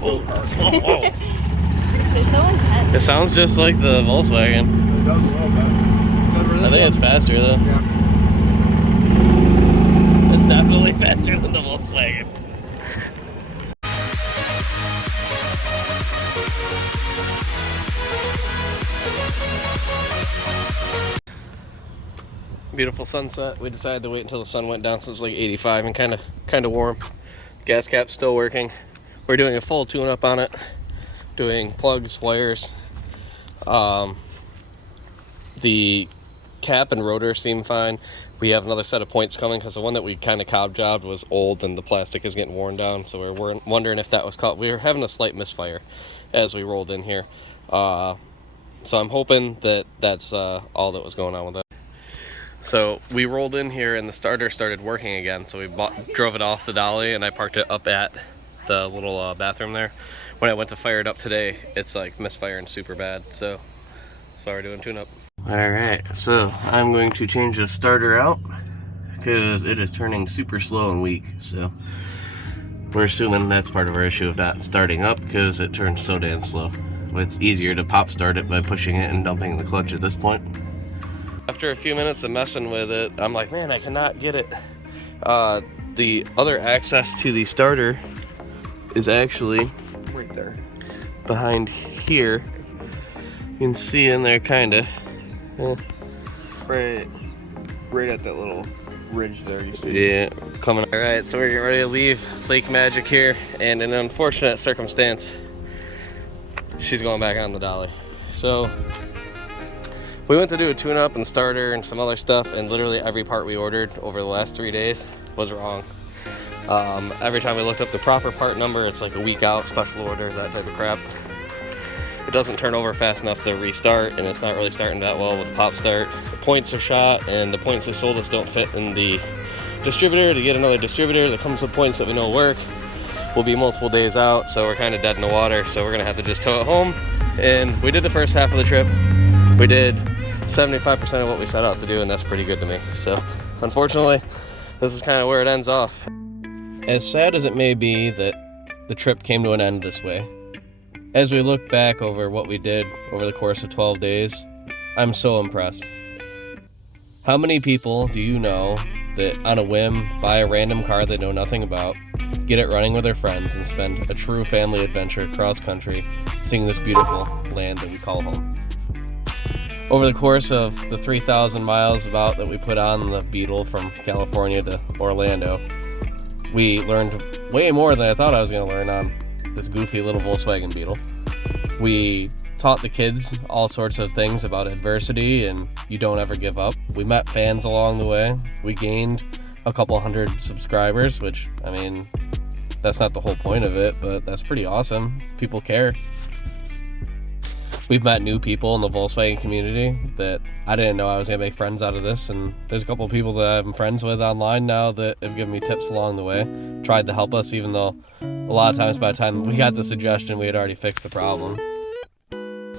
not go kart. They're so intense. It sounds just like the Volkswagen. It does a little bit. I think it's faster though. Yeah. It's definitely faster than the Volkswagen. Beautiful sunset. We decided to wait until the sun went down since it's like 85 and kind of warm. Gas cap's still working. We're doing a full tune-up on it, doing plugs, wires. The cap and rotor seem fine. We have another set of points coming because the one that we kind of cob jobbed was old and the plastic is getting worn down. So we're wondering if that was caught. We were having a slight misfire as we rolled in here. So I'm hoping that that's all that was going on with that. So we rolled in here and the starter started working again. So we drove it off the dolly and I parked it up at the little bathroom there. When I went to fire it up today, it's like misfiring super bad. So we're doing tune-up. All right, so I'm going to change the starter out because it is turning super slow and weak. So we're assuming that's part of our issue of not starting up because it turns so damn slow. It's easier to pop start it by pushing it and dumping the clutch at this point. After a few minutes of messing with it, I'm like, man, I cannot get it. The other access to the starter is actually Right there. behind here. You can see in there kinda. Right at that little ridge there, you see. Yeah, coming. All right, so we're getting ready to leave Lake Magic here, and in an unfortunate circumstance, she's going back on the dolly. So we went to do a tune-up and starter and some other stuff, and literally every part we ordered over the last 3 days was wrong. Every time we looked up the proper part number, it's like a week out, special order, that type of crap. It doesn't turn over fast enough to restart, and it's not really starting that well with the pop start. The points are shot, and the points they sold us don't fit in the distributor. To get another distributor that comes with points that we know work will be multiple days out, so we're kind of dead in the water. So we're gonna have to just tow it home. And we did the first half of the trip. We did 75% of what we set out to do, and that's pretty good to me. So unfortunately, this is kind of where it ends off. As sad as it may be that the trip came to an end this way, as we look back over what we did over the course of 12 days, I'm so impressed. How many people do you know that on a whim buy a random car they know nothing about, get it running with their friends, and spend a true family adventure cross country seeing this beautiful land that we call home? Over the course of the 3,000 miles about that we put on the Beetle from California to Orlando, we learned way more than I thought I was going to learn on this goofy little Volkswagen Beetle. We taught the kids all sorts of things about adversity and you don't ever give up. We met fans along the way. We gained a couple hundred subscribers, which, I mean, that's not the whole point of it, but that's pretty awesome. People care. We've met new people in the Volkswagen community that I didn't know I was going to make friends out of this, and there's a couple of people that I'm friends with online now that have given me tips along the way, tried to help us, even though a lot of times by the time we got the suggestion, we had already fixed the problem.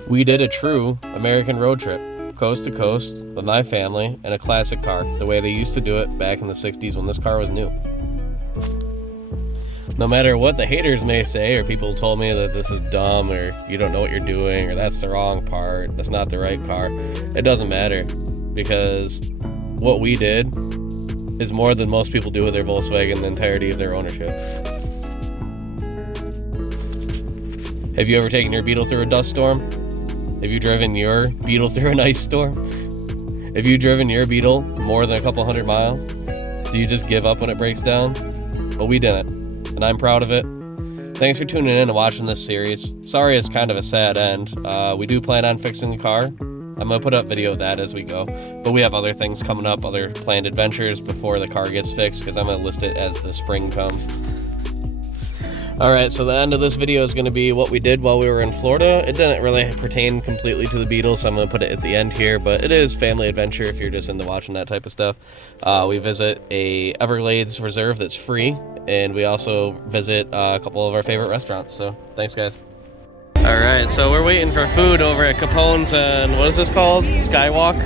We did a true American road trip, coast to coast, with my family in a classic car, the way they used to do it back in the 60s when this car was new. No matter what the haters may say, or people told me that this is dumb, or you don't know what you're doing, or that's the wrong part, that's not the right car, it doesn't matter, because what we did is more than most people do with their Volkswagen the entirety of their ownership. Have you ever taken your Beetle through a dust storm? Have you driven your Beetle through an ice storm? Have you driven your Beetle more than a couple hundred miles? Do you just give up when it breaks down? Well, we didn't, and I'm proud of it. Thanks for tuning in and watching this series. Sorry it's kind of a sad end. We do plan on fixing the car. I'm going to put up video of that as we go. But we have other things coming up, other planned adventures before the car gets fixed, because I'm going to list it as the spring comes. Alright, so the end of this video is going to be what we did while we were in Florida. It didn't really pertain completely to the Beetle, so I'm going to put it at the end here, but it is family adventure if you're just into watching that type of stuff. We visit a Everglades reserve that's free, and we also visit a couple of our favorite restaurants, so thanks guys. Alright, so we're waiting for food over at Capone's and what is this called? Skywalk?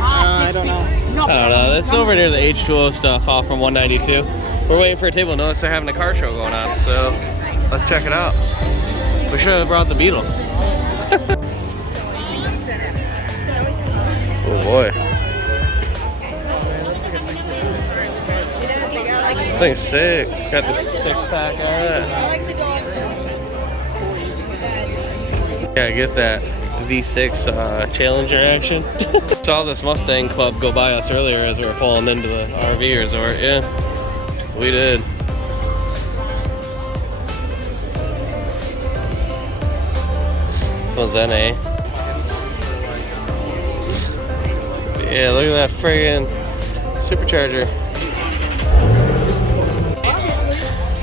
I don't know. I don't know, it's over near the H2O stuff off from 192. We're waiting for a table. Notice they're having a car show going on, so Let's check it out. We should have brought the beetle. Oh boy. This thing's sick. Got the 6-pack on it. Yeah, get that V6 Challenger action. Saw this Mustang club go by us earlier as we were pulling into the RV resort. Yeah, we did. This one's NA. Yeah, look at that friggin' supercharger.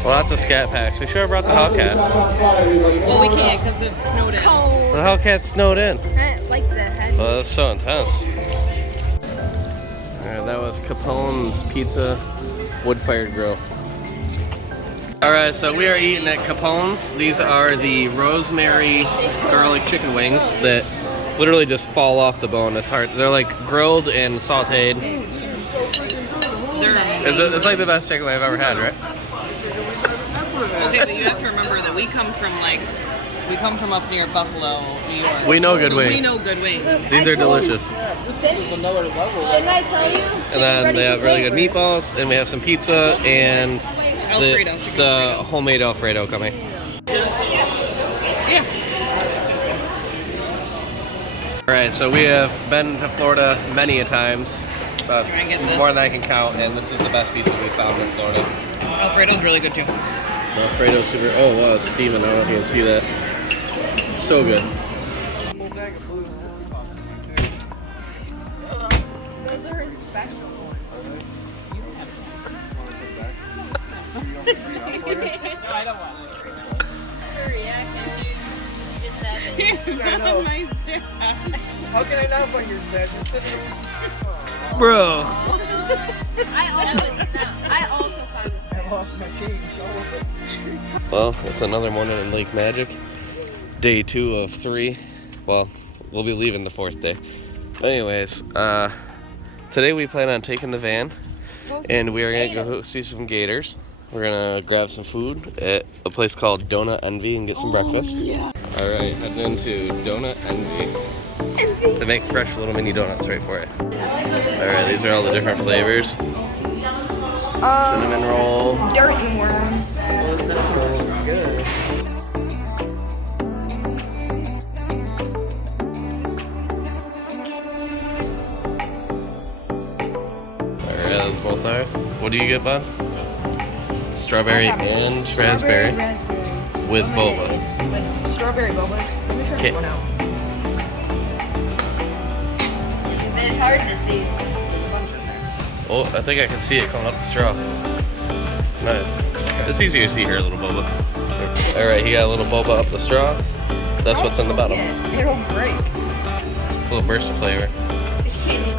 Lots of scat packs. We should have brought the Hellcat. Well, we can't because it's snowed in. Cold. The Hellcat's snowed in. I like the head. Well, that's so intense. Alright, that was Capone's Pizza Wood-Fired Grill. Alright, so we are eating at Capone's. These are the rosemary garlic chicken wings that literally just fall off the bone. It's hard. They're like grilled and sauteed. It's like the best chicken wing I've ever had, right? Okay, but you have to remember that we come from up near Buffalo, New York. We know good wings. We know good wings. These are delicious. Didn't I tell you? And then they have really good meatballs, and we have some pizza and the homemade Alfredo coming. Yeah. Alright, so we have been to Florida many a times, more than I can count, and this is the best pizza we've found in Florida. Alfredo's really good too. The Alfredo's super, oh wow, it's steaming, I don't know if you can see that. So good. Those are his special I don't want reaction, dude. It's happening. it. Nice dad. How can I not find your dad? You're sitting here. Bro! I also found this. I lost my change. Well, it's another morning in Lake Magic. Day 2 of 3. Well, we'll be leaving the 4th day. But anyways, today we plan on taking the van and we are gonna go see some gators. We're gonna grab some food at a place called Donut Envy and get some breakfast. Yeah. Alright, heading into Donut Envy. They make fresh little mini donuts right for it. Alright, these are all the different flavors. Cinnamon roll. Dirt and worms. Oh, the cinnamon roll looks good. Alright, those both are. What do you get, bud? Strawberry and raspberry with boba. With strawberry boba. Let me try Okay. one out. It's hard to see. Oh, I think I can see it coming up the straw. Nice. It's easier to see here, a little boba. Alright, he got a little boba up the straw. That's what's in the bottom. It'll break. It's a little burst of flavor.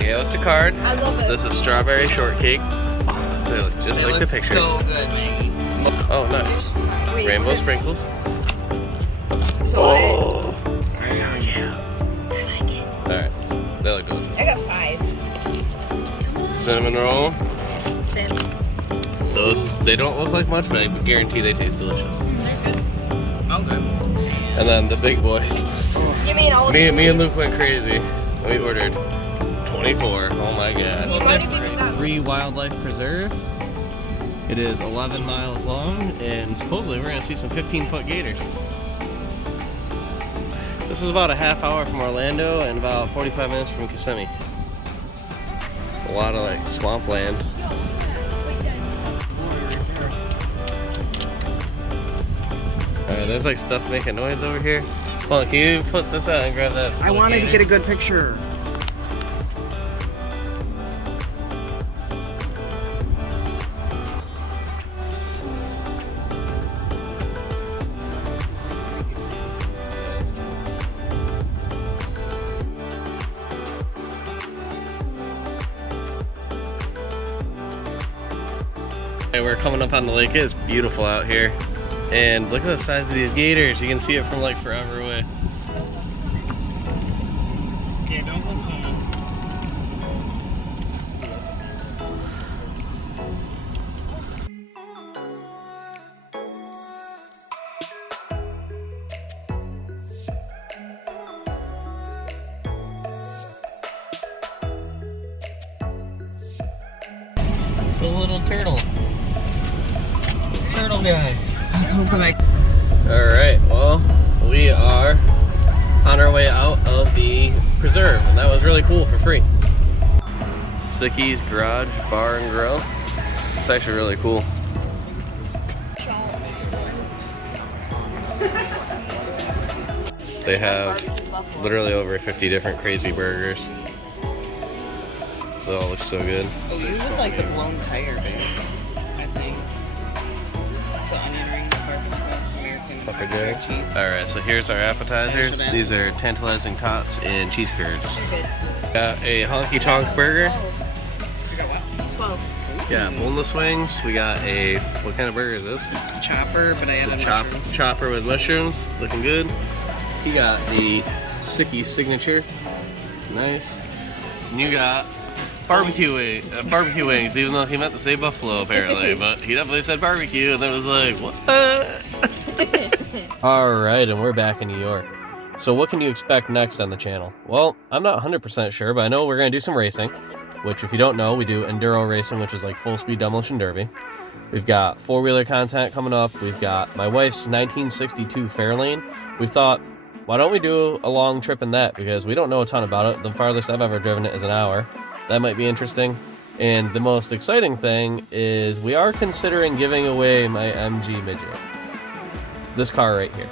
Yeah, what's the card? I love it. This is strawberry shortcake. They look just like the picture. So good, Maggie. Oh, nice. Rainbow sprinkles. So Oh, so cute. Alright, they look delicious. I got 5. Cinnamon roll. Same. Those, they don't look like much, but I guarantee they taste delicious. Smell good. And then the big boys. You mean all of Me and Luke went crazy. We ordered 24. Oh my god. Free wildlife preserve. It is 11 miles long, and supposedly we're gonna see some 15-foot gators. This is about a half hour from Orlando and about 45 minutes from Kissimmee. It's a lot of like swampland. Alright, there's like stuff making noise over here. Hold on, can you put this out and grab that? I wanted to get a good picture. Hey, we're coming up on the lake. It's beautiful out here. And look at the size of these gators. You can see it from like forever away. Yeah, don't go swimming. the little turtle. Turtle guy. Let's hope that I. Alright, well, we are on our way out of the preserve, and that was really cool for free. Sickies Bar Grill. It's actually really cool. They have literally over 50 different crazy burgers. They all look so good. Oh, you look like the blown tire dude. I think. The onion rings, barbecue sauce, American Pepper cheddar jack. cheese. Alright, so here's our appetizers. Thanks for that. These are tantalizing tots and cheese curds. You're good. Got a honky tonk burger. 12. Yeah, boneless wings. We got a, what kind of burger is this? Chopper, but I added mushrooms. Chopper with mushrooms. Looking good. You got the Sickies signature. Nice. And you got barbecue wings, even though he meant to say buffalo apparently, but he definitely said barbecue, and I was like, what? Alright, and we're back in New York. So what can you expect next on the channel? Well, I'm not 100% sure, but I know we're going to do some racing, which if you don't know, we do enduro racing, which is like full speed demolition derby. We've got four-wheeler content coming up. We've got my wife's 1962 Fairlane. We thought, why don't we do a long trip in that? Because we don't know a ton about it. The farthest I've ever driven it is an hour. That might be interesting. And the most exciting thing is we are considering giving away my MG Midget. This car right here.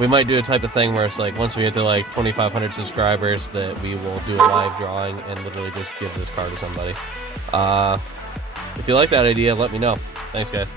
We might do a type of thing where it's like once we get to like 2,500 subscribers that we will do a live drawing and literally just give this car to somebody. If you like that idea, let me know. Thanks, guys.